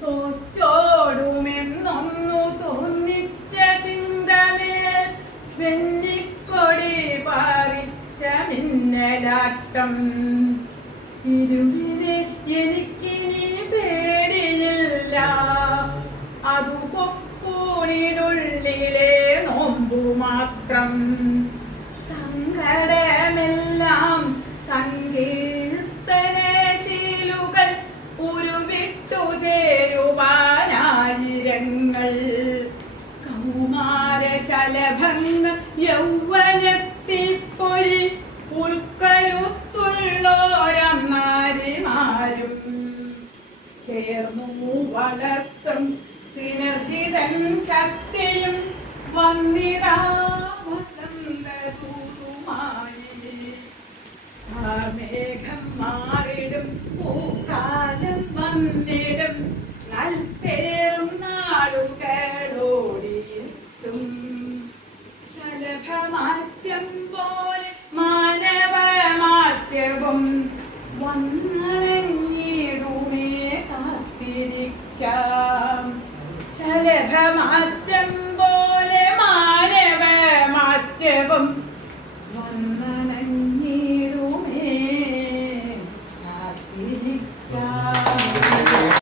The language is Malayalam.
തോറ്റോടുമെന്നൊന്നു തോന്നിച്ച ചിന്തമേൽ വെന്നിക്കൊടി പാറിച്ച മിന്നലാട്ടം. ഇരുളിനെ എനിക്കിനി പേടിയില്ല, അതു പൊക്കൂണിനുള്ളിലെ നോമ്പു മാത്രം. സങ്കടമെല്ലാം സങ്കീർത്തനശീലുകൾ ഉരുവിട്ടു ചേരുവാനായിരങ്ങൾ. കൗമാരശലഭങ്ങൾ യൗവനത്തിപ്പൊരി ഉൾക്കരുത്തുള്ളോരന്നാരിമാരും ചേർന്നു വളർത്തും സിനർജിതൻ ശക്തിയും വന്നിതാ വസന്തദൂതുമായി. മേഘം മാറിടും പൂക്കാലം വന്നിടും നൽപേറും നാടുകളോടിയെത്തും. ശലഭമാറ്റം പോലെ മാനവമാറ്റവും വന്നണഞ്ഞിടുമേ കാത്തിരിക്കാം. ശലഭമാറ്റം പോലെ മാനവമാറ്റവും